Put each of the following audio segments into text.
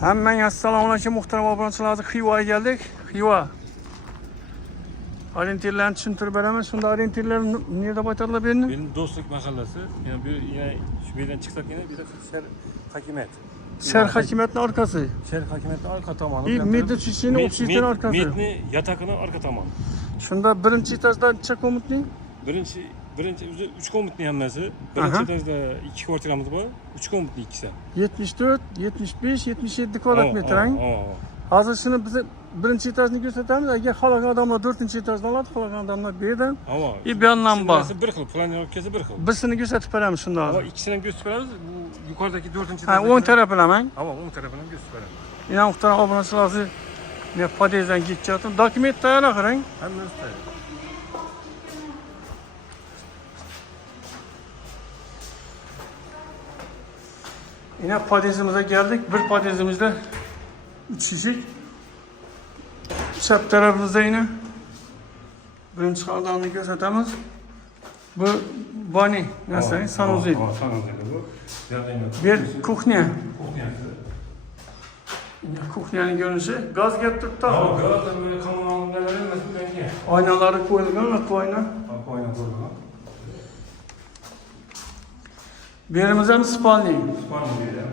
Hemen assalomu muhterem obunachilar, Xivaga geldik. Xiva. Orientirlarni tushuntirib beraman. Shunda orientirlar nerede baytarlar beni? Benim Do'stlik mahallasi. Yani yine şu yerden çıksak yine bir de Ser Hakimiyet. Ser Hakimiyet'in arkası. Ser Hakimiyet'in arka tamanı. Medni Çiçeği'nin ofisinin arkası. Medni yatakının arka tamanı. Şunda birinci etajdan çık umutlayın. Birinci üç komutlu yanması. Birinci etajda 2 kvartiramız var. 3 komutlu ikisi. 74, 75, 77 kvadrat metre. Hazır şunu bize birinci etajını gösteririz. Eğer halak adamlar 4. etajdan alır, halak adamlar birden. Bir anlam var. Bir xil, plan kezi bir xil. Birisini gösterip veremiz şunda. Ama ikisini gösterip veremiz. Bu yukarıdaki 4. etajda. Ha, 10 tarafı hemen. Ama 10 tarafını gösterip veremiz. Yine muhtemelen obunachilar ne podezdan geçecektim. Dokument tayyor qarang. Hammasi tayyor. Yine podezimize geldik. Bir podezimizde 3 kişilik. Çap tarafımızda yine birinci kaldığını göstereceğiz. Bu bani, nasıl? Sanuzi. Bir kuchnya. Kuchnyanın görünüşü. Gaz getirdi. Gaz böyle kanalın neleri mesela. Aynaları koyulgan, akı ayna. Akı ayna koyulgan. Birimizden spalni. Spalni diyelim.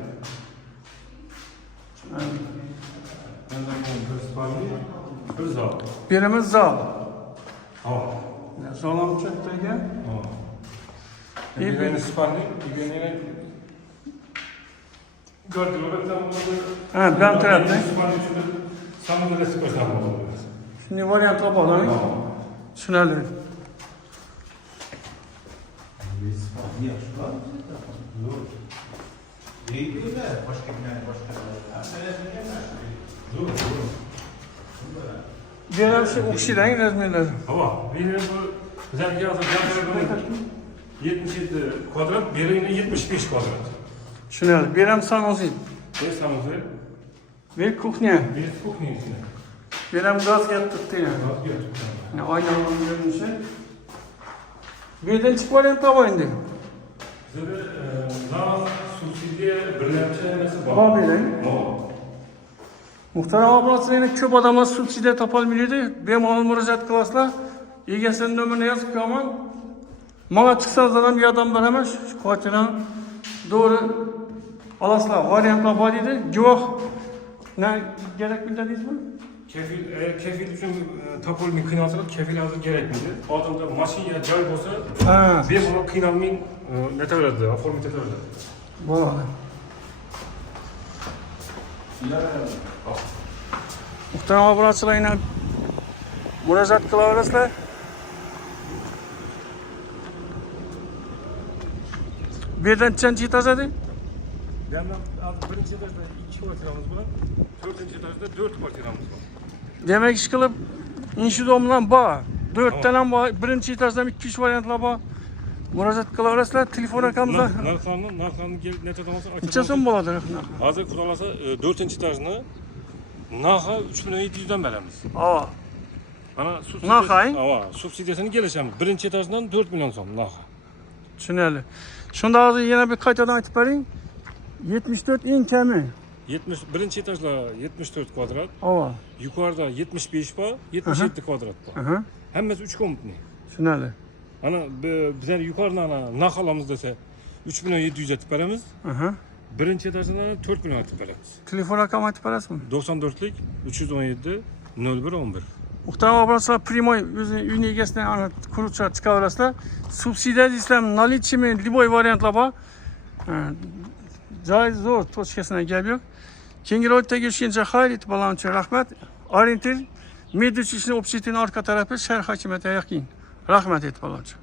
Bir zal. Birimiz zal. Zal. Zalam çöktü gel. Bir spalni, bir yine gördüğünüz Ha, ben tarafta. Sanırım da süper sağlam oluyor. Şimdi varyantla bağlanın. Şunları. Diğer şey okşiren resmiler. Ama benim bu özellikle yazıp 77 kvadrat, birinin 75 kvadrat. Şunları. Birim sanusi. Bir sanusi. Bir kuchnya. Bir kuchnya içine. Birim gaz getirdi yine. Gaz getirdi. Yani aynaların görünüşü. Birinci varyanta var indi. Bize de daha subsidiye birleşmesi var. Var böyle. Muhterem ablası yine köp adamlar subsidiye tapalmıyordu. Benim mal müracaat kılasla. İGS'nin ömrüne yazıp ama bana çıksanız adam bir adam var hemen şu kvartiranın doğru alasla varyantla var idi. Yok. Ne gerek bildiğiniz mi? Kefil için tapolmin kıynalsak kefil hazır gerekmedi. Adamda maşin ya cay olsa ben bunu kıynalmayın ne taverdi, aformite taverdi. Bu arada. Muhterem abraçılar yine müracaat kılarızlar. Birden çençi tazadı. Benden birinci etajda 2 kvartiramız var. 4. etajda 4 kvartiramız var. Demek iş kılıp inşi domlan bağ. 4 tane bağ. Birinci etajdan 2 kişi varyantla bağ. Müracaat kılarızlar. Telefon rakamımıza. Narxanı net atamasın. İçesin mi boladır? Hazır kudalasa 4. etajını Naha 3700'den veremiz. Ava. Ana subsidiyasını gelişemiz. Birinci etajdan 4 milyon son Naha. Şuneli. Şunda ağzı yine bir kaytadan açıp vereyim. 74 in kemi. 1. etajla 74 kvadrat. Ava. Yukarıda 75 var, 77 kvadrat var. Hemmesi 3 komutlu. Şuneli. Ana bizler yukarıdan Nahalamız dese 3 milyon 700 atıp veremiz. 1. etajdan 4 milyon atıp veremiz. Telefon rakamı açıp verasın mı? 94'lik 317 01 11. Muhterem abraçlar primoy ün egesine kurutça çıkarırlar. Subsidiya islam naliçimi liboy varyantla ba. Caiz zor toçkesine geliyor. Kengiroy'da geçince hayli balançı rahmet. Orientir Medüç işini opsiyetin arka tarafı Şer Hakimiyet'e yakın. Rahmet et balançı.